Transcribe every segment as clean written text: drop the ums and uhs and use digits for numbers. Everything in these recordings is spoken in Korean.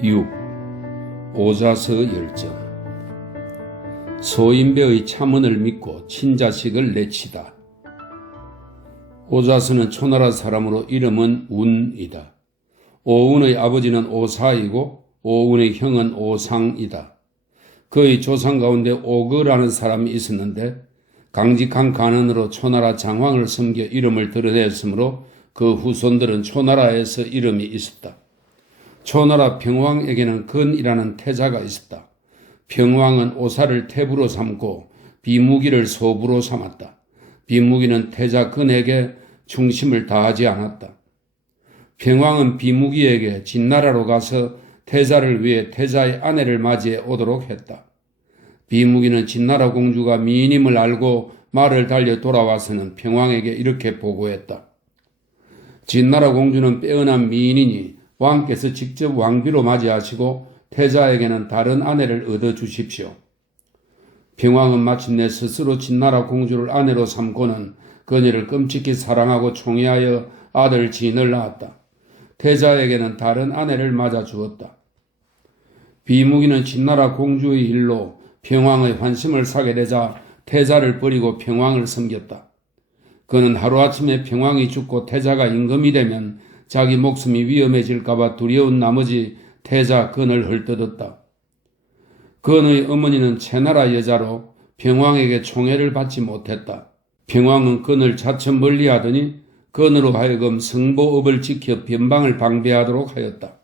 6. 오자서 열정. 소인배의 참언을 믿고 친자식을 내치다. 오자서는 초나라 사람으로 이름은 운이다. 오운의 아버지는 오사이고 오운의 형은 오상이다. 그의 조상 가운데 오거라는 사람이 있었는데 강직한 간언으로 초나라 장왕을 섬겨 이름을 드러냈으므로 그 후손들은 초나라에서 이름이 있었다. 초나라 평왕에게는 건이라는 태자가 있었다. 평왕은 오사를 태부로 삼고 비무기를 소부로 삼았다. 비무기는 태자 건에게 충심을 다하지 않았다. 평왕은 비무기에게 진나라로 가서 태자를 위해 태자의 아내를 맞이해 오도록 했다. 비무기는 진나라 공주가 미인임을 알고 말을 달려 돌아와서는 평왕에게 이렇게 보고했다. 진나라 공주는 빼어난 미인이니 왕께서 직접 왕비로 맞이하시고 태자에게는 다른 아내를 얻어주십시오. 평왕은 마침내 스스로 진나라 공주를 아내로 삼고는 그녀를 끔찍히 사랑하고 총애하여 아들 진을 낳았다. 태자에게는 다른 아내를 맞아 주었다. 비무기는 진나라 공주의 일로 평왕의 환심을 사게 되자 태자를 버리고 평왕을 섬겼다. 그는 하루아침에 평왕이 죽고 태자가 임금이 되면 자기 목숨이 위험해질까봐 두려운 나머지 태자 건을 헐뜯었다. 건의 어머니는 채나라 여자로 평왕에게 총애를 받지 못했다. 평왕은 건을 차츰 멀리하더니 건으로 하여금 성보업을 지켜 변방을 방배하도록 하였다.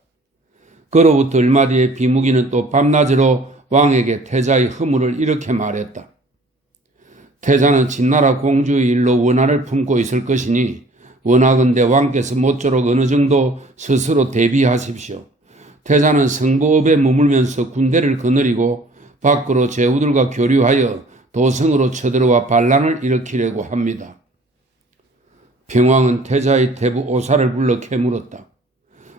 그로부터 얼마 뒤에 비무기는 또 밤낮으로 왕에게 태자의 허물을 이렇게 말했다. 태자는 진나라 공주의 일로 원한을 품고 있을 것이니 원하건대 왕께서 모쪼록 어느 정도 스스로 대비하십시오. 태자는 성보업에 머물면서 군대를 거느리고 밖으로 제후들과 교류하여 도성으로 쳐들어와 반란을 일으키려고 합니다. 평왕은 태자의 태부 오사를 불러 캐물었다.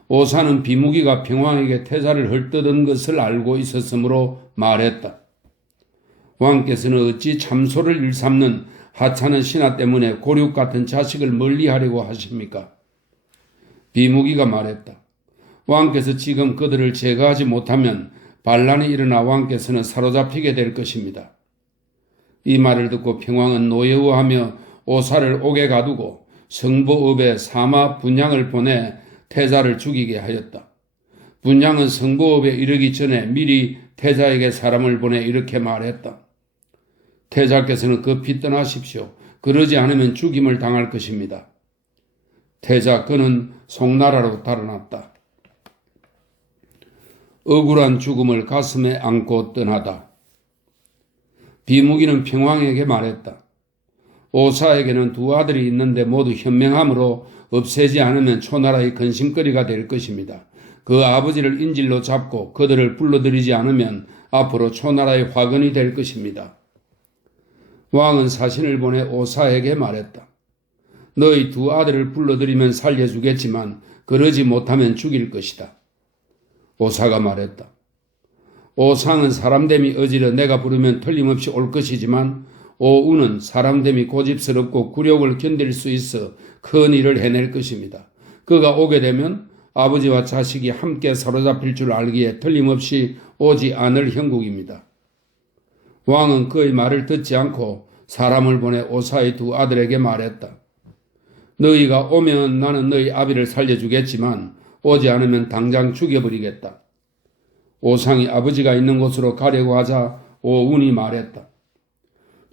오사는 비무기가 평왕에게 태자를 헐뜯은 것을 알고 있었으므로 말했다. 왕께서는 어찌 참소를 일삼는 하찮은 신하 때문에 고륙 같은 자식을 멀리하려고 하십니까? 비무기가 말했다. 왕께서 지금 그들을 제거하지 못하면 반란이 일어나 왕께서는 사로잡히게 될 것입니다. 이 말을 듣고 평왕은 노여워하며 오사를 옥에 가두고 성보업에 사마 분양을 보내 태자를 죽이게 하였다. 분양은 성보업에 이르기 전에 미리 태자에게 사람을 보내 이렇게 말했다. 태자께서는 급히 떠나십시오. 그러지 않으면 죽임을 당할 것입니다. 태자 그는 송나라로 달아났다. 억울한 죽음을 가슴에 안고 떠나다. 비무기는 평왕에게 말했다. 오사에게는 두 아들이 있는데 모두 현명함으로 없애지 않으면 초나라의 근심거리가 될 것입니다. 그 아버지를 인질로 잡고 그들을 불러들이지 않으면 앞으로 초나라의 화근이 될 것입니다. 왕은 사신을 보내 오사에게 말했다. 너희 두 아들을 불러들이면 살려주겠지만 그러지 못하면 죽일 것이다. 오사가 말했다. 오상은 사람됨이 어지러 내가 부르면 틀림없이 올 것이지만 오운은 사람됨이 고집스럽고 굴욕을 견딜 수 있어 큰 일을 해낼 것입니다. 그가 오게 되면 아버지와 자식이 함께 사로잡힐 줄 알기에 틀림없이 오지 않을 형국입니다. 왕은 그의 말을 듣지 않고 사람을 보내 오사의 두 아들에게 말했다. 너희가 오면 나는 너희 아비를 살려주겠지만 오지 않으면 당장 죽여버리겠다. 오상이 아버지가 있는 곳으로 가려고 하자 오운이 말했다.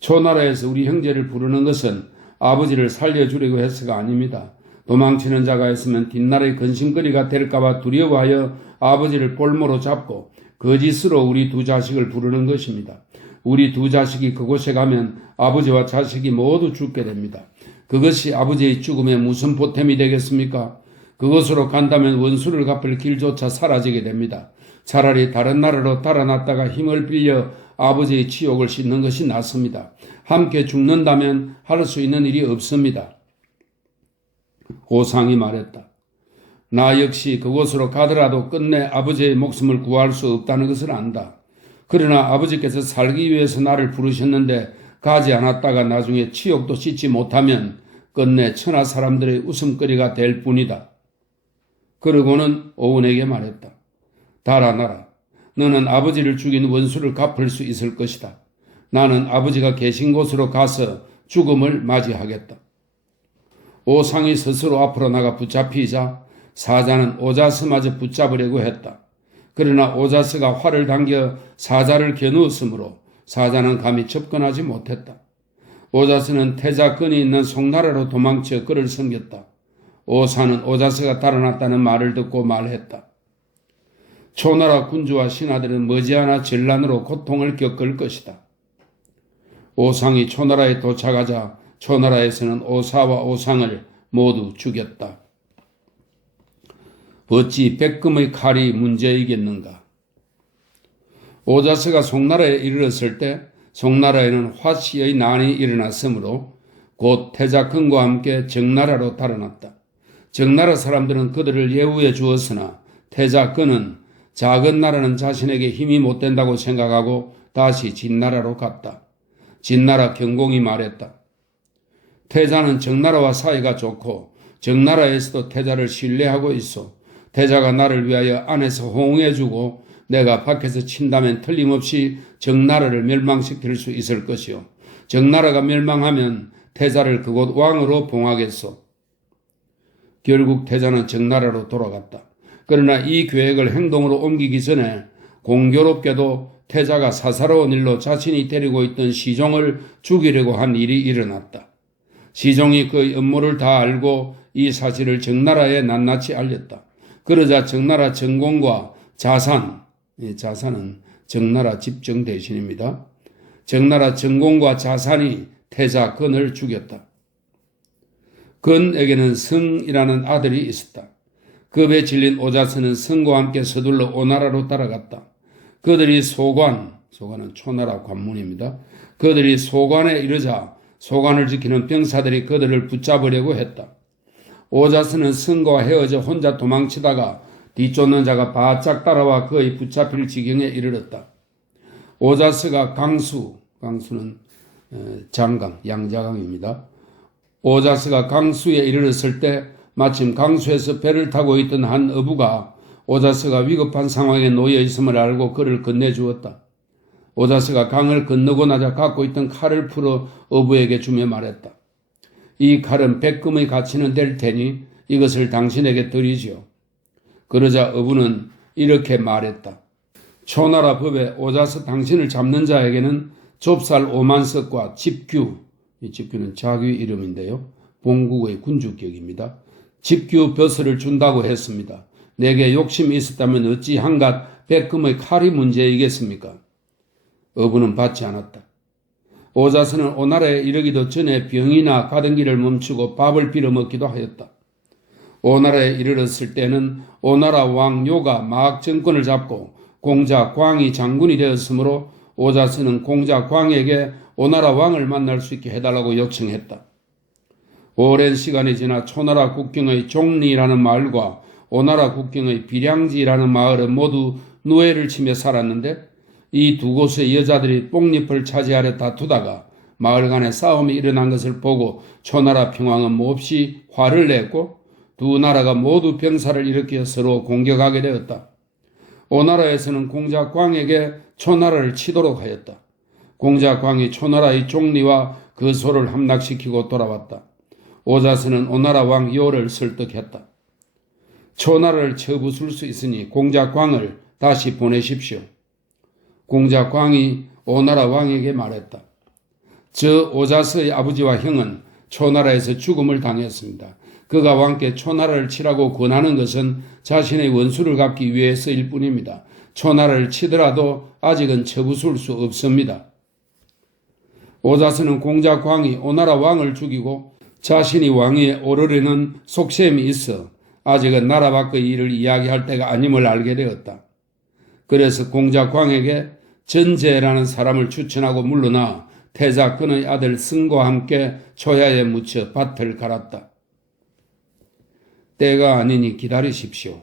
초나라에서 우리 형제를 부르는 것은 아버지를 살려주려고 해서가 아닙니다. 도망치는 자가 있으면 뒷날의 근심거리가 될까봐 두려워하여 아버지를 볼모로 잡고 거짓으로 우리 두 자식을 부르는 것입니다. 우리 두 자식이 그곳에 가면 아버지와 자식이 모두 죽게 됩니다. 그것이 아버지의 죽음에 무슨 보탬이 되겠습니까? 그곳으로 간다면 원수를 갚을 길조차 사라지게 됩니다. 차라리 다른 나라로 달아났다가 힘을 빌려 아버지의 치욕을 씻는 것이 낫습니다. 함께 죽는다면 할 수 있는 일이 없습니다. 오상이 말했다. 나 역시 그곳으로 가더라도 끝내 아버지의 목숨을 구할 수 없다는 것을 안다. 그러나 아버지께서 살기 위해서 나를 부르셨는데 가지 않았다가 나중에 치욕도 씻지 못하면 끝내 천하 사람들의 웃음거리가 될 뿐이다. 그러고는 오은에게 말했다. 달아나라. 너는 아버지를 죽인 원수를 갚을 수 있을 것이다. 나는 아버지가 계신 곳으로 가서 죽음을 맞이하겠다. 오상이 스스로 앞으로 나가 붙잡히자 사자는 오자스마저 붙잡으려고 했다. 그러나 오자스가 활을 당겨 사자를 겨누었으므로 사자는 감히 접근하지 못했다. 오자스는 태자 근이 있는 송나라로 도망쳐 그를 섬겼다. 오사는 오자스가 달아났다는 말을 듣고 말했다. 초나라 군주와 신하들은 머지않아 전란으로 고통을 겪을 것이다. 오상이 초나라에 도착하자 초나라에서는 오사와 오상을 모두 죽였다. 어찌 백금의 칼이 문제이겠는가? 오자스가 송나라에 이르렀을 때 송나라에는 화씨의 난이 일어났으므로 곧 태자근과 함께 정나라로 달아났다. 정나라 사람들은 그들을 예우해 주었으나 태자근은 작은 나라는 자신에게 힘이 못 된다고 생각하고 다시 진나라로 갔다. 진나라 경공이 말했다. 태자는 정나라와 사이가 좋고 정나라에서도 태자를 신뢰하고 있어. 태자가 나를 위하여 안에서 호응해주고 내가 밖에서 친다면 틀림없이 정나라를 멸망시킬 수 있을 것이요. 정나라가 멸망하면 태자를 그곳 왕으로 봉하겠소. 결국 태자는 정나라로 돌아갔다. 그러나 이 계획을 행동으로 옮기기 전에 공교롭게도 태자가 사사로운 일로 자신이 데리고 있던 시종을 죽이려고 한 일이 일어났다. 시종이 그의 음모를 다 알고 이 사실을 정나라에 낱낱이 알렸다. 그러자 정나라 정공과 자산, 자산은 정나라 집정 대신입니다. 정나라 정공과 자산이 태자 근을 죽였다. 근에게는 성이라는 아들이 있었다. 급에 질린 오자스는 성과 함께 서둘러 오나라로 따라갔다. 그들이 소관은 초나라 관문입니다. 그들이 소관에 이르자 소관을 지키는 병사들이 그들을 붙잡으려고 했다. 오자스는 성과 헤어져 혼자 도망치다가 뒤쫓는 자가 바짝 따라와 그의 붙잡힐 지경에 이르렀다. 오자스가 강수는 장강, 양자강입니다. 오자스가 강수에 이르렀을 때 마침 강수에서 배를 타고 있던 한 어부가 오자스가 위급한 상황에 놓여 있음을 알고 그를 건네주었다. 오자스가 강을 건너고 나자 갖고 있던 칼을 풀어 어부에게 주며 말했다. 이 칼은 백금의 가치는 될 테니 이것을 당신에게 드리지요. 그러자 어부는 이렇게 말했다. 초나라 법에 오자스 당신을 잡는 자에게는 좁쌀 5만석과 집규, 이 집규는 자귀 이름인데요. 본국의 군주격입니다. 집규 벼슬을 준다고 했습니다. 내게 욕심이 있었다면 어찌 한갓 백금의 칼이 문제이겠습니까? 어부는 받지 않았다. 오자스는 오나라에 이르기도 전에 병이나 가던 길을 멈추고 밥을 빌어먹기도 하였다. 오나라에 이르렀을 때는 오나라 왕 요가 마학 정권을 잡고 공자 광이 장군이 되었으므로 오자스는 공자 광에게 오나라 왕을 만날 수 있게 해달라고 요청했다. 오랜 시간이 지나 초나라 국경의 종리라는 마을과 오나라 국경의 비량지라는 마을은 모두 누에를 치며 살았는데 이 두 곳의 여자들이 뽕잎을 차지하려 다투다가 마을 간에 싸움이 일어난 것을 보고 초나라 평왕은 몹시 화를 냈고 두 나라가 모두 병사를 일으켜 서로 공격하게 되었다. 오나라에서는 공자 광에게 초나라를 치도록 하였다. 공자 광이 초나라의 종리와 그 소를 함락시키고 돌아왔다. 오자스는 오나라 왕 요를 설득했다. 초나라를 쳐부술 수 있으니 공자 광을 다시 보내십시오. 공자 광이 오나라 왕에게 말했다. 저 오자스의 아버지와 형은 초나라에서 죽음을 당했습니다. 그가 왕께 초나라를 치라고 권하는 것은 자신의 원수를 갚기 위해서일 뿐입니다. 초나라를 치더라도 아직은 쳐부술 수 없습니다. 오자스는 공자 광이 오나라 왕을 죽이고 자신이 왕위에 오르려는 속셈이 있어 아직은 나라 밖의 일을 이야기할 때가 아님을 알게 되었다. 그래서 공자 광에게 전제라는 사람을 추천하고 물러나 태자 근의 아들 승과 함께 초야에 묻혀 밭을 갈았다. 때가 아니니 기다리십시오.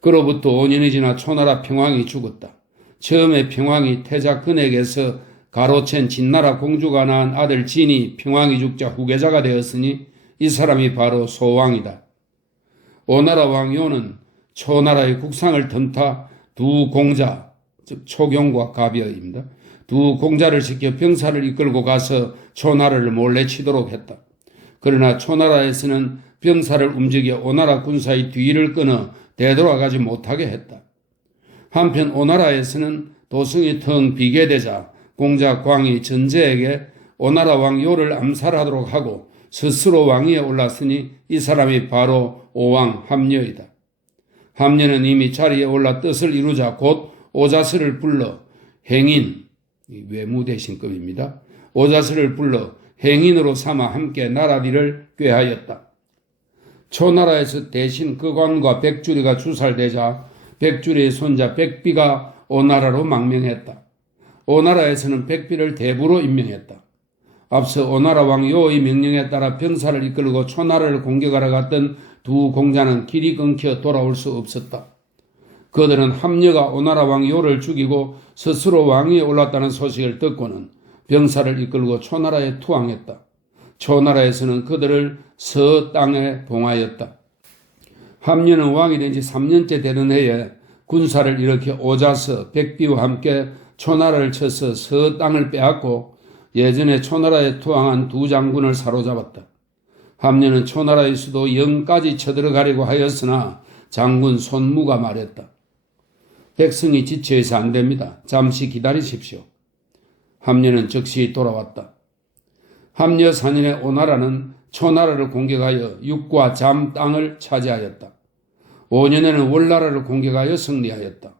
그로부터 5년이 지나 초나라 평왕이 죽었다. 처음에 평왕이 태자 근에게서 가로챈 진나라 공주가 낳은 아들 진이 평왕이 죽자 후계자가 되었으니 이 사람이 바로 소왕이다. 오나라 왕 요는 초나라의 국상을 틈타 두 공자, 즉 초경과 가벼입니다. 두 공자를 시켜 병사를 이끌고 가서 초나라를 몰래 치도록 했다. 그러나 초나라에서는 병사를 움직여 오나라 군사의 뒤를 끊어 되돌아가지 못하게 했다. 한편 오나라에서는 도성이 텅 비게 되자 공자 광이 전제에게 오나라 왕 요를 암살하도록 하고 스스로 왕위에 올랐으니 이 사람이 바로 오왕 함녀이다. 함녀는 이미 자리에 올라 뜻을 이루자 곧 오자스를 불러 행인, 외무 대신급입니다. 오자스를 불러 행인으로 삼아 함께 나라비를 꾀하였다. 초나라에서 대신 그관과 백주리가 주살되자 백주리의 손자 백비가 오나라로 망명했다. 오나라에서는 백비를 대부로 임명했다. 앞서 오나라 왕 요의 명령에 따라 병사를 이끌고 초나라를 공격하러 갔던 두 공자는 길이 끊겨 돌아올 수 없었다. 그들은 함녀가 오나라 왕 요를 죽이고 스스로 왕위에 올랐다는 소식을 듣고는 병사를 이끌고 초나라에 투항했다. 초나라에서는 그들을 서땅에 봉하였다. 함녀는 왕이 된 지 3년째 되는 해에 군사를 일으켜 오자서, 백비와 함께 초나라를 쳐서 서땅을 빼앗고 예전에 초나라에 투항한 두 장군을 사로잡았다. 함녀는 초나라의 수도 영까지 쳐들어가려고 하였으나 장군 손무가 말했다. 백성이 지쳐서 안 됩니다. 잠시 기다리십시오. 함녀는 즉시 돌아왔다. 함녀 4년에 오나라는 초나라를 공격하여 육과 잠 땅을 차지하였다. 5년에는 월나라를 공격하여 승리하였다.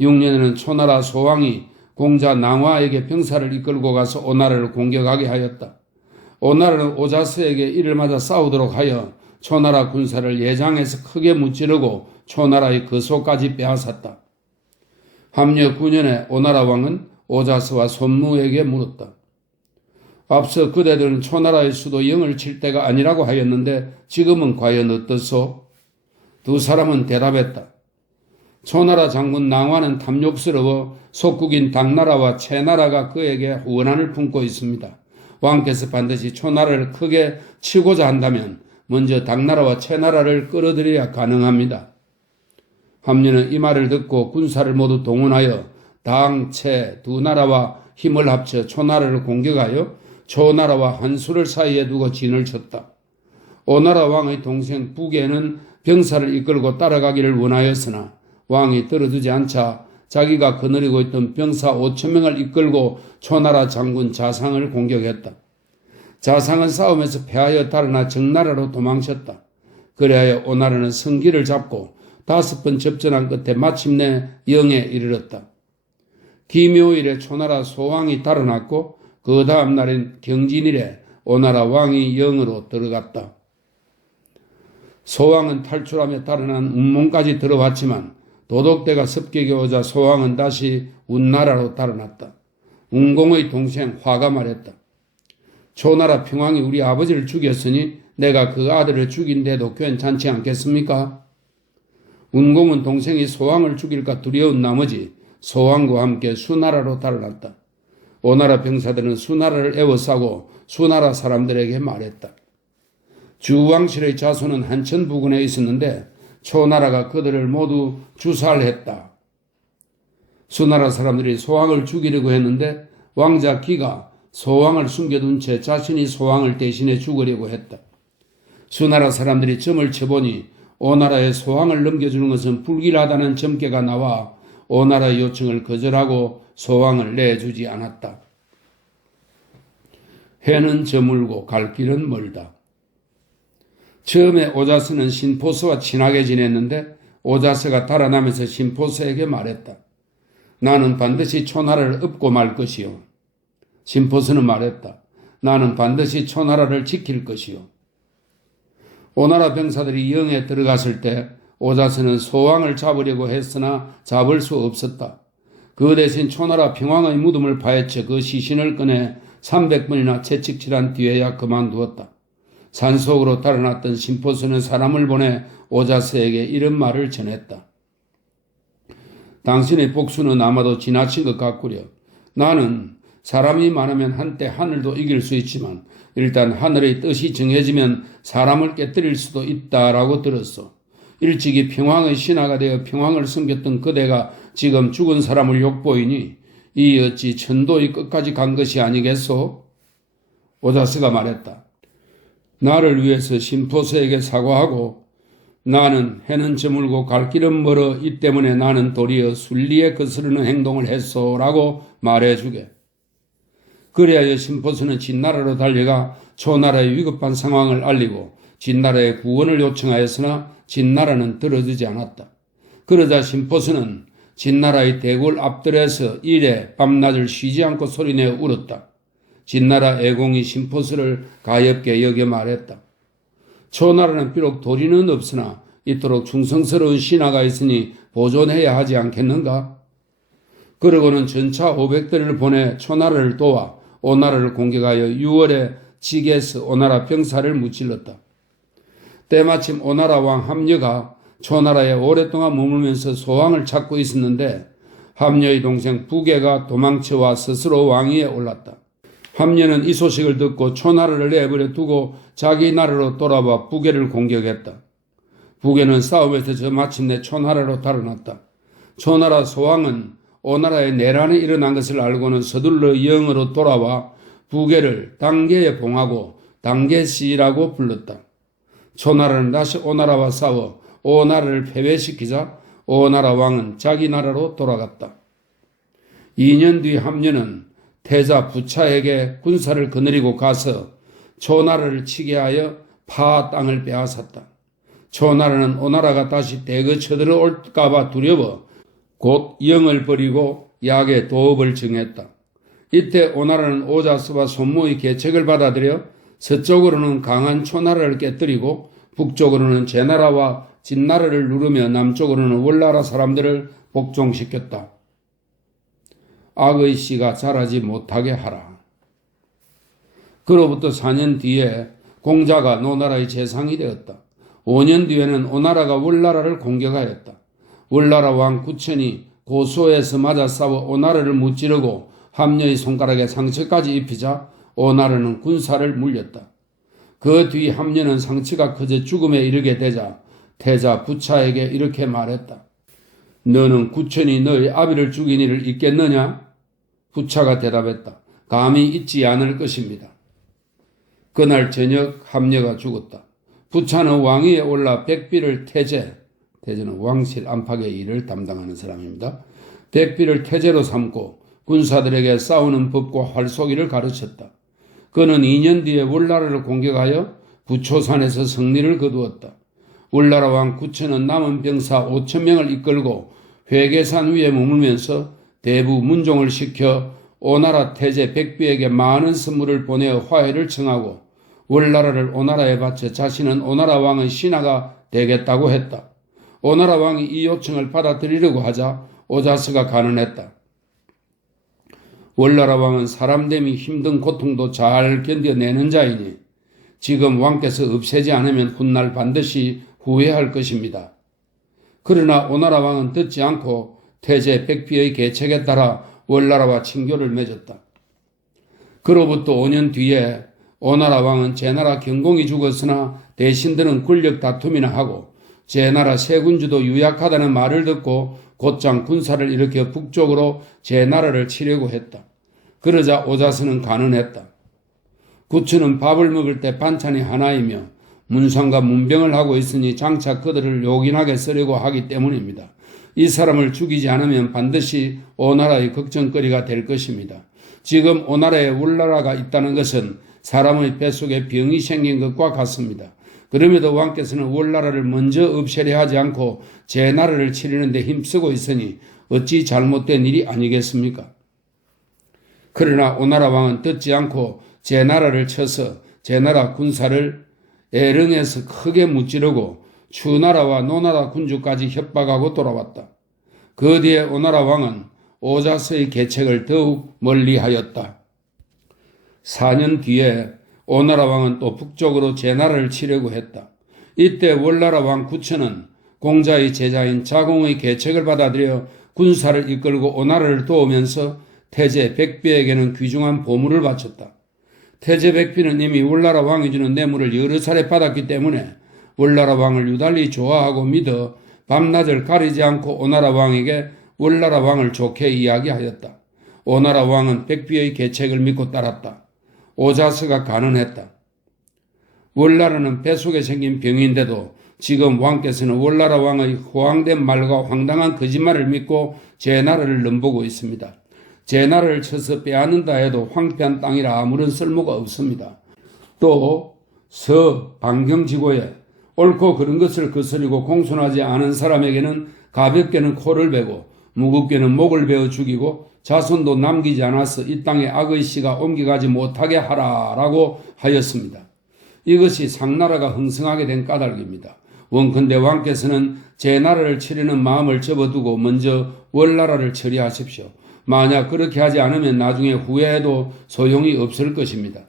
6년에는 초나라 소왕이 공자 낭화에게 병사를 이끌고 가서 오나라를 공격하게 하였다. 오나라는 오자스에게 이를 맞아 싸우도록 하여 초나라 군사를 예장에서 크게 무찌르고 초나라의 거소까지 빼앗았다. 함녀 9년에 오나라 왕은 오자스와 손무에게 물었다. 앞서 그대들은 초나라의 수도 영을 칠 때가 아니라고 하였는데 지금은 과연 어떻소? 두 사람은 대답했다. 초나라 장군 낭화는 탐욕스러워 속국인 당나라와 채나라가 그에게 원한을 품고 있습니다. 왕께서 반드시 초나라를 크게 치고자 한다면 먼저 당나라와 채나라를 끌어들여야 가능합니다. 함녀는 이 말을 듣고 군사를 모두 동원하여 당, 채 두 나라와 힘을 합쳐 초나라를 공격하여 초나라와 한수를 사이에 두고 진을 쳤다. 오나라 왕의 동생 북에는 병사를 이끌고 따라가기를 원하였으나 왕이 떨어지지 않자 자기가 거느리고 있던 병사 5,000명을 이끌고 초나라 장군 자상을 공격했다. 자상은 싸움에서 패하여 달아나 정나라로 도망쳤다. 그리하여 오나라는 성기를 잡고 5번 접전한 끝에 마침내 영에 이르렀다. 기묘일에 초나라 소왕이 달아났고 그 다음 날인 경진일에 오나라 왕이 영으로 들어갔다. 소왕은 탈출하며 달아난 운몽까지 들어왔지만 도독대가 습격에 오자 소왕은 다시 운나라로 달아났다. 운공의 동생 화가 말했다. 초나라 평왕이 우리 아버지를 죽였으니 내가 그 아들을 죽인데도 괜찮지 않겠습니까? 운공은 동생이 소왕을 죽일까 두려운 나머지 소왕과 함께 수나라로 달아났다. 오나라 병사들은 수나라를 에워싸고 수나라 사람들에게 말했다. 주왕실의 자손은 한천 부근에 있었는데 초나라가 그들을 모두 주살했다. 수나라 사람들이 소왕을 죽이려고 했는데 왕자 기가 소왕을 숨겨둔 채 자신이 소왕을 대신해 죽으려고 했다. 수나라 사람들이 점을 쳐보니 오나라에 소왕을 넘겨주는 것은 불길하다는 점괘가 나와 오나라의 요청을 거절하고 소왕을 내주지 않았다. 해는 저물고 갈 길은 멀다. 처음에 오자스는 신포스와 친하게 지냈는데 오자스가 달아나면서 신포스에게 말했다. 나는 반드시 초나라를 엎고 말 것이요. 신포스는 말했다. 나는 반드시 초나라를 지킬 것이요. 오나라 병사들이 영에 들어갔을 때 오자스는 소왕을 잡으려고 했으나 잡을 수 없었다. 그 대신 초나라 평왕의 무덤을 파헤쳐 그 시신을 꺼내 300번이나 채찍질한 뒤에야 그만두었다. 산속으로 달아났던 신포스는 사람을 보내 오자스에게 이런 말을 전했다. 당신의 복수는 아마도 지나친 것 같구려. 나는 사람이 많으면 한때 하늘도 이길 수 있지만 일단 하늘의 뜻이 정해지면 사람을 깨뜨릴 수도 있다라고 들었소. 일찍이 평왕의 신하가 되어 평왕을 섬겼던 그대가 지금 죽은 사람을 욕보이니 이 어찌 천도의 끝까지 간 것이 아니겠소? 오자스가 말했다. 나를 위해서 심포스에게 사과하고 나는 해는 저물고 갈 길은 멀어 이 때문에 나는 도리어 순리에 거스르는 행동을 했소 라고 말해주게. 그리하여 심포스는 진나라로 달려가 초나라의 위급한 상황을 알리고 진나라의 구원을 요청하였으나 진나라는 들어주지 않았다. 그러자 심포스는 진나라의 대궐 앞들에서 이래 밤낮을 쉬지 않고 소리내어 울었다. 진나라 애공이 심포스를 가엾게 여겨 말했다. 초나라는 비록 도리는 없으나 이토록 충성스러운 신하가 있으니 보존해야 하지 않겠는가? 그러고는 전차 500대를 보내 초나라를 도와 오나라를 공격하여 6월에 지게스 오나라 병사를 무찔렀다. 때마침 오나라 왕 함녀가 초나라에 오랫동안 머물면서 소왕을 찾고 있었는데 함녀의 동생 부계가 도망쳐와 스스로 왕위에 올랐다. 함녀는 이 소식을 듣고 초나라를 내버려 두고 자기 나라로 돌아와 부계를 공격했다. 부계는 싸움에서 저 마침내 초나라로 달아났다. 초나라 소왕은 오나라에 내란이 일어난 것을 알고는 서둘러 영으로 돌아와 부계를 당계에 봉하고 당계시라고 불렀다. 초나라는 다시 오나라와 싸워 오나라를 패배시키자 오나라 왕은 자기 나라로 돌아갔다. 2년 뒤 함녀는 태자 부차에게 군사를 거느리고 가서 초나라를 치게 하여 파 땅을 빼앗았다. 초나라는 오나라가 다시 대거 쳐들어올까봐 두려워 곧 영을 버리고 약의 도읍을 정했다. 이때 오나라는 오자스와 손모의 계책을 받아들여 서쪽으로는 강한 초나라를 깨뜨리고 북쪽으로는 제나라와 진나라를 누르며 남쪽으로는 월나라 사람들을 복종시켰다. 악의 씨가 자라지 못하게 하라. 그로부터 4년 뒤에 공자가 노나라의 재상이 되었다. 5년 뒤에는 오나라가 월나라를 공격하였다. 월나라 왕 구천이 고소에서 맞아 싸워 오나라를 무찌르고 함녀의 손가락에 상처까지 입히자 오나라는 군사를 물렸다. 그 뒤 함녀는 상처가 커져 죽음에 이르게 되자 태자 부차에게 이렇게 말했다. 너는 구천이 너의 아비를 죽인 일을 잊겠느냐? 부차가 대답했다. 감히 잊지 않을 것입니다. 그날 저녁 함녀가 죽었다. 부차는 왕위에 올라 백비를 태제는 왕실 안팎의 일을 담당하는 사람입니다. 백비를 태제로 삼고 군사들에게 싸우는 법과 활쏘기를 가르쳤다. 그는 2년 뒤에 월나라를 공격하여 부초산에서 승리를 거두었다. 월나라 왕 구천은 남은 병사 5,000명을 이끌고 회계산 위에 머물면서 대부 문종을 시켜 오나라 태제 백비에게 많은 선물을 보내어 화해를 청하고 월나라를 오나라에 바쳐 자신은 오나라 왕의 신하가 되겠다고 했다. 오나라 왕이 이 요청을 받아들이려고 하자 오자스가 간언했다. 월나라 왕은 사람됨이 힘든 고통도 잘 견뎌내는 자이니 지금 왕께서 없애지 않으면 훗날 반드시 후회할 것입니다. 그러나 오나라 왕은 듣지 않고 태제 백비의 계책에 따라 월나라와 친교를 맺었다. 그로부터 5년 뒤에 오나라 왕은 제나라 경공이 죽었으나 대신들은 권력 다툼이나 하고 제나라 세군주도 유약하다는 말을 듣고 곧장 군사를 일으켜 북쪽으로 제나라를 치려고 했다. 그러자 오자스는 간언했다. 구천은 밥을 먹을 때 반찬이 하나이며 문상과 문병을 하고 있으니 장차 그들을 요긴하게 쓰려고 하기 때문입니다. 이 사람을 죽이지 않으면 반드시 오나라의 걱정거리가 될 것입니다. 지금 오나라에 월나라가 있다는 것은 사람의 뱃속에 병이 생긴 것과 같습니다. 그럼에도 왕께서는 월나라를 먼저 없애려 하지 않고 제나라를 치르는 데 힘쓰고 있으니 어찌 잘못된 일이 아니겠습니까? 그러나 오나라 왕은 듣지 않고 제나라를 쳐서 제나라 군사를 에릉에서 크게 무찌르고 추나라와 노나라 군주까지 협박하고 돌아왔다. 그 뒤에 오나라 왕은 오자스의 계책을 더욱 멀리하였다. 4년 뒤에 오나라 왕은 또 북쪽으로 제나라를 치려고 했다. 이때 월나라 왕 구천은 공자의 제자인 자공의 계책을 받아들여 군사를 이끌고 오나라를 도우면서 태제 백비에게는 귀중한 보물을 바쳤다. 태제 백비는 이미 월나라 왕이 주는 뇌물을 여러 차례 받았기 때문에 월나라 왕을 유달리 좋아하고 믿어 밤낮을 가리지 않고 오나라 왕에게 월나라 왕을 좋게 이야기하였다. 오나라 왕은 백비의 계책을 믿고 따랐다. 오자스가 가난했다. 월나라는 뱃속에 생긴 병인데도 지금 왕께서는 월나라 왕의 호황된 말과 황당한 거짓말을 믿고 제 나라를 넘보고 있습니다. 제 나라를 쳐서 빼앗는다 해도 황폐한 땅이라 아무런 쓸모가 없습니다. 또 서방경지고에 옳고 그른 것을 거스리고 공손하지 않은 사람에게는 가볍게는 코를 베고 무겁게는 목을 베어 죽이고 자손도 남기지 않아서 이 땅에 악의 씨가 옮겨가지 못하게 하라라고 하였습니다. 이것이 상나라가 흥성하게 된 까닭입니다. 원컨대 왕께서는 제 나라를 치려는 마음을 접어두고 먼저 월나라를 처리하십시오. 만약 그렇게 하지 않으면 나중에 후회해도 소용이 없을 것입니다.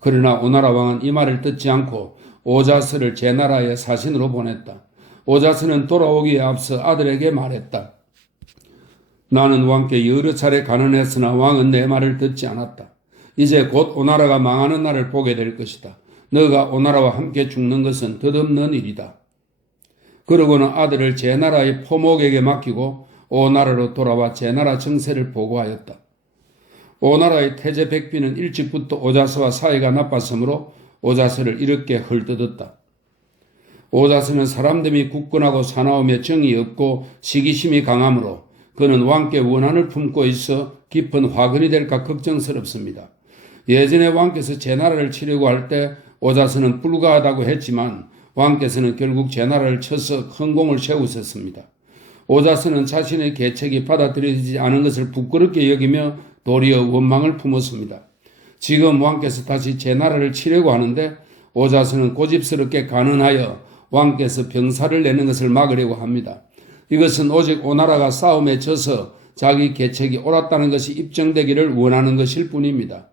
그러나 오나라 왕은 이 말을 듣지 않고 오자스를 제 나라의 사신으로 보냈다. 오자스는 돌아오기에 앞서 아들에게 말했다. 나는 왕께 여러 차례 간언했으나 왕은 내 말을 듣지 않았다. 이제 곧 오나라가 망하는 날을 보게 될 것이다. 너가 오나라와 함께 죽는 것은 덧없는 일이다. 그러고는 아들을 제 나라의 포목에게 맡기고 오나라로 돌아와 제 나라 정세를 보고하였다. 오나라의 태제 백비는 일찍부터 오자스와 사이가 나빴으므로 오자스를 이렇게 헐뜯었다. 오자스는 사람됨이 굳건하고 사나우며 정이 없고 시기심이 강하므로 그는 왕께 원한을 품고 있어 깊은 화근이 될까 걱정스럽습니다. 예전에 왕께서 제 나라를 치려고 할 때 오자스는 불가하다고 했지만 왕께서는 결국 제 나라를 쳐서 헌공을 세우셨습니다. 오자스는 자신의 계책이 받아들여지지 않은 것을 부끄럽게 여기며 도리어 원망을 품었습니다. 지금 왕께서 다시 제 나라를 치려고 하는데 오자스는 고집스럽게 간언하여 왕께서 병사를 내는 것을 막으려고 합니다. 이것은 오직 오나라가 싸움에 져서 자기 계책이 옳았다는 것이 입증되기를 원하는 것일 뿐입니다.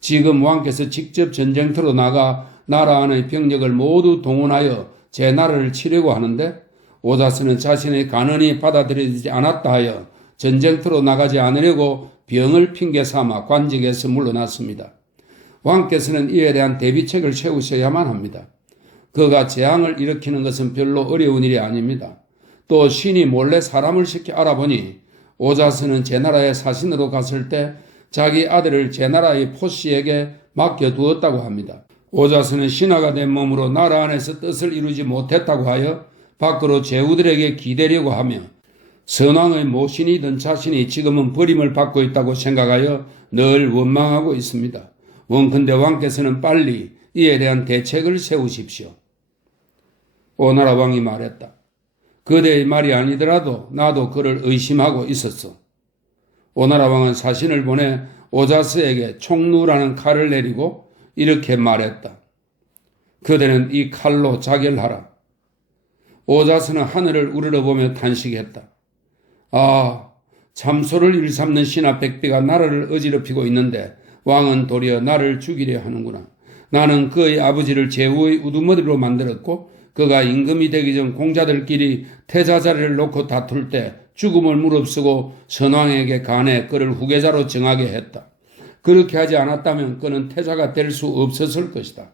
지금 왕께서 직접 전쟁터로 나가 나라 안의 병력을 모두 동원하여 제 나라를 치려고 하는데 오자스는 자신의 간언이 받아들여지지 않았다 하여 전쟁터로 나가지 않으려고 병을 핑계 삼아 관직에서 물러났습니다. 왕께서는 이에 대한 대비책을 세우셔야만 합니다. 그가 재앙을 일으키는 것은 별로 어려운 일이 아닙니다. 또 신이 몰래 사람을 시켜 알아보니 오자스는 제 나라의 사신으로 갔을 때 자기 아들을 제 나라의 포씨에게 맡겨두었다고 합니다. 오자스는 신하가 된 몸으로 나라 안에서 뜻을 이루지 못했다고 하여 밖으로 제후들에게 기대려고 하며 선왕의 모신이던 자신이 지금은 버림을 받고 있다고 생각하여 늘 원망하고 있습니다. 원컨대 왕께서는 빨리 이에 대한 대책을 세우십시오. 오나라 왕이 말했다. 그대의 말이 아니더라도 나도 그를 의심하고 있었어. 오나라 왕은 사신을 보내 오자스에게 총루라는 칼을 내리고 이렇게 말했다. 그대는 이 칼로 자결하라. 오자스는 하늘을 우러러보며 탄식했다. 아, 참소를 일삼는 신하 백비가 나라를 어지럽히고 있는데 왕은 도리어 나를 죽이려 하는구나. 나는 그의 아버지를 제후의 우두머리로 만들었고 그가 임금이 되기 전 공자들끼리 태자 자리를 놓고 다툴 때 죽음을 무릅쓰고 선왕에게 간해 그를 후계자로 정하게 했다. 그렇게 하지 않았다면 그는 태자가 될 수 없었을 것이다.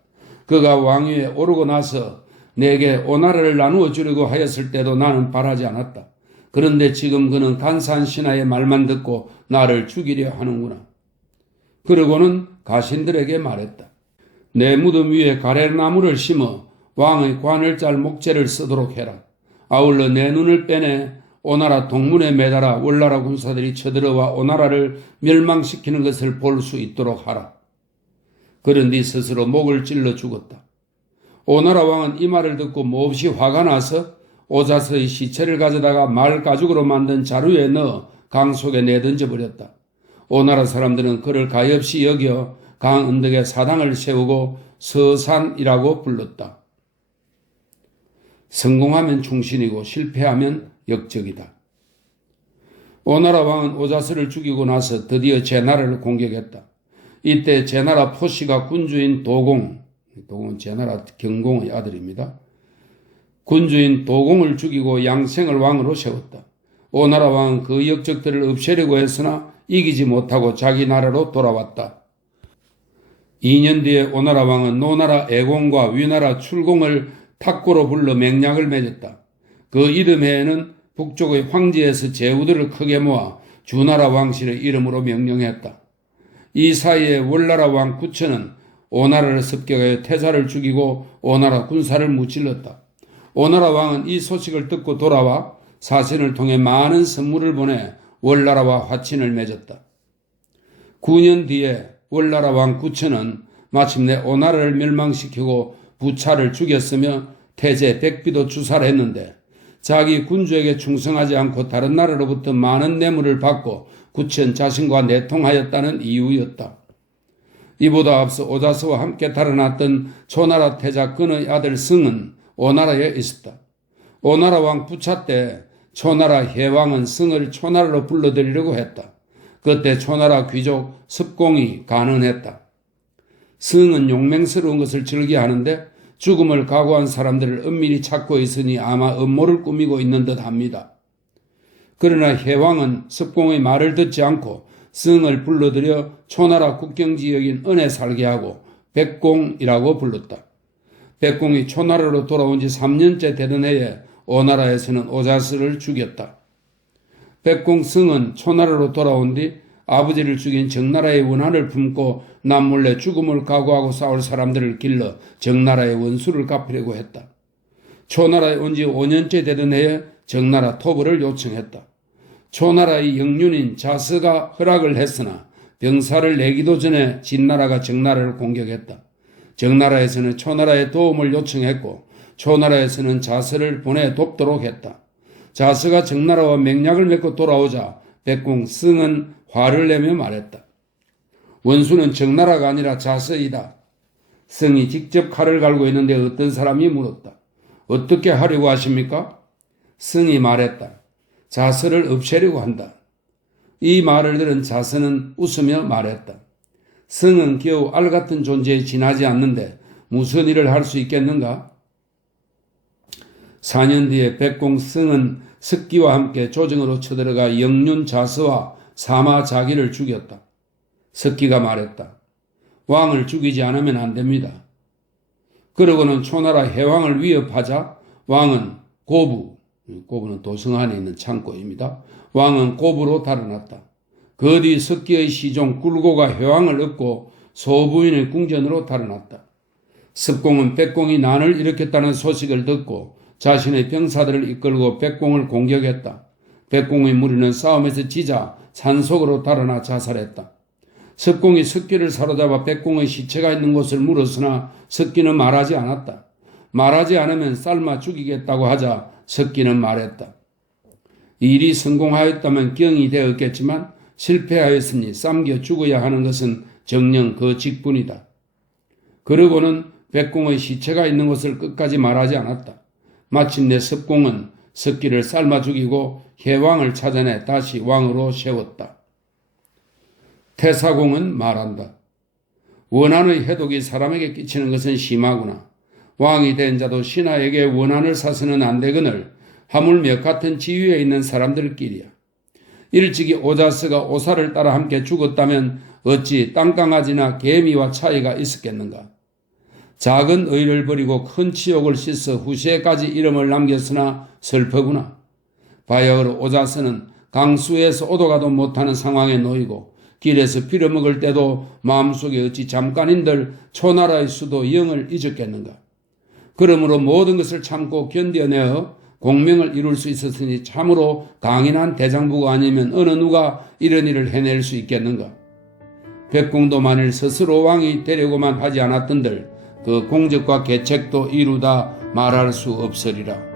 그가 왕위에 오르고 나서 내게 오나라를 나누어 주려고 하였을 때도 나는 바라지 않았다. 그런데 지금 그는 간사한 신하의 말만 듣고 나를 죽이려 하는구나. 그러고는 가신들에게 말했다. 내 무덤 위에 가래나무를 심어 왕의 관을 짤 목재를 쓰도록 해라. 아울러 내 눈을 빼내 오나라 동문에 매달아 월나라 군사들이 쳐들어와 오나라를 멸망시키는 것을 볼 수 있도록 하라. 그런 뒤 스스로 목을 찔러 죽었다. 오나라 왕은 이 말을 듣고 몹시 화가 나서 오자스의 시체를 가져다가 말 가죽으로 만든 자루에 넣어 강 속에 내던져 버렸다. 오나라 사람들은 그를 가엾이 여겨 강 언덕에 사당을 세우고 서산이라고 불렀다. 성공하면 충신이고 실패하면 역적이다. 오나라 왕은 오자스를 죽이고 나서 드디어 제 나라를 공격했다. 이때 제 나라 포씨가 군주인 도공은 제 나라 경공의 아들입니다. 군주인 도공을 죽이고 양생을 왕으로 세웠다. 오나라 왕은 그 역적들을 없애려고 했으나 이기지 못하고 자기 나라로 돌아왔다. 2년 뒤에 오나라 왕은 노나라 애공과 위나라 출공을 탁고로 불러 맹약을 맺었다. 그 이듬해에는 북쪽의 황지에서 제후들을 크게 모아 주나라 왕실의 이름으로 명령했다. 이 사이에 월나라 왕 구천은 오나라를 습격하여 태자를 죽이고 오나라 군사를 무찔렀다. 오나라 왕은 이 소식을 듣고 돌아와 사신을 통해 많은 선물을 보내 월나라와 화친을 맺었다. 9년 뒤에 월나라 왕 구천은 마침내 오나라를 멸망시키고 부차를 죽였으며 태제 백비도 주사를 했는데 자기 군주에게 충성하지 않고 다른 나라로부터 많은 뇌물을 받고 구천 자신과 내통하였다는 이유였다. 이보다 앞서 오자스와 함께 달아났던 초나라 태자 근의 아들 승은 오나라에 있었다. 오나라 왕 부차 때 초나라 해왕은 승을 초나라로 불러들이려고 했다. 그때 초나라 귀족 습공이 간언했다. 승은 용맹스러운 것을 즐겨하는데 죽음을 각오한 사람들을 은밀히 찾고 있으니 아마 음모를 꾸미고 있는 듯합니다. 그러나 해왕은 습공의 말을 듣지 않고 승을 불러들여 초나라 국경지역인 은에 살게 하고 백공이라고 불렀다. 백공이 초나라로 돌아온 지 3년째 되던 해에 오나라에서는 오자스를 죽였다. 백공 승은 초나라로 돌아온 뒤 아버지를 죽인 정나라의 원한을 품고 남몰래 죽음을 각오하고 싸울 사람들을 길러 정나라의 원수를 갚으려고 했다. 초나라에 온 지 5년째 되던 해에 정나라 토벌을 요청했다. 초나라의 영륜인 자스가 허락을 했으나 병사를 내기도 전에 진나라가 정나라를 공격했다. 정나라에서는 초나라의 도움을 요청했고 초나라에서는 자스를 보내 돕도록 했다. 자스가 정나라와 맹약을 맺고 돌아오자 백공 승은 화를 내며 말했다. 원수는 정나라가 아니라 자스이다. 승이 직접 칼을 갈고 있는데 어떤 사람이 물었다. 어떻게 하려고 하십니까? 승이 말했다. 자스를 없애려고 한다. 이 말을 들은 자스는 웃으며 말했다. 승은 겨우 알 같은 존재에 지나지 않는데 무슨 일을 할 수 있겠는가? 4년 뒤에 백공 승은 석기와 함께 조정으로 쳐들어가 영륜 자스와 사마 자기를 죽였다. 석기가 말했다. 왕을 죽이지 않으면 안 됩니다. 그러고는 초나라 해왕을 위협하자 왕은 고부는 도성 안에 있는 창고입니다. 왕은 고부로 달아났다. 그 뒤 석기의 시종 굴고가 해왕을 업고 소부인의 궁전으로 달아났다. 습공은 백공이 난을 일으켰다는 소식을 듣고 자신의 병사들을 이끌고 백공을 공격했다. 백공의 무리는 싸움에서 지자 산속으로 달아나 자살했다. 석공이 석기를 사로잡아 백공의 시체가 있는 곳을 물었으나 석기는 말하지 않았다. 말하지 않으면 삶아 죽이겠다고 하자 석기는 말했다. 일이 성공하였다면 경이 되었겠지만 실패하였으니 삶겨 죽어야 하는 것은 정녕 그 직분이다. 그러고는 백공의 시체가 있는 곳을 끝까지 말하지 않았다. 마침내 석공은 석기를 삶아 죽이고 해왕을 찾아내 다시 왕으로 세웠다. 태사공은 말한다. 원한의 해독이 사람에게 끼치는 것은 심하구나. 왕이 된 자도 신하에게 원한을 사서는 안 되거늘 하물며 같은 지위에 있는 사람들끼리야. 일찍이 오자스가 오사를 따라 함께 죽었다면 어찌 땅강아지나 개미와 차이가 있었겠는가. 작은 의를 버리고 큰 치욕을 씻어 후세까지 이름을 남겼으나 슬프구나. 바야흐로 오자스는 강수에서 오도 가도 못하는 상황에 놓이고 길에서 빌어먹을 때도 마음속에 어찌 잠깐인들 초나라의 수도 영을 잊었겠는가. 그러므로 모든 것을 참고 견뎌내어 공명을 이룰 수 있었으니 참으로 강인한 대장부가 아니면 어느 누가 이런 일을 해낼 수 있겠는가. 백공도 만일 스스로 왕이 되려고만 하지 않았던들 그 공적과 계책도 이루다 말할 수 없으리라.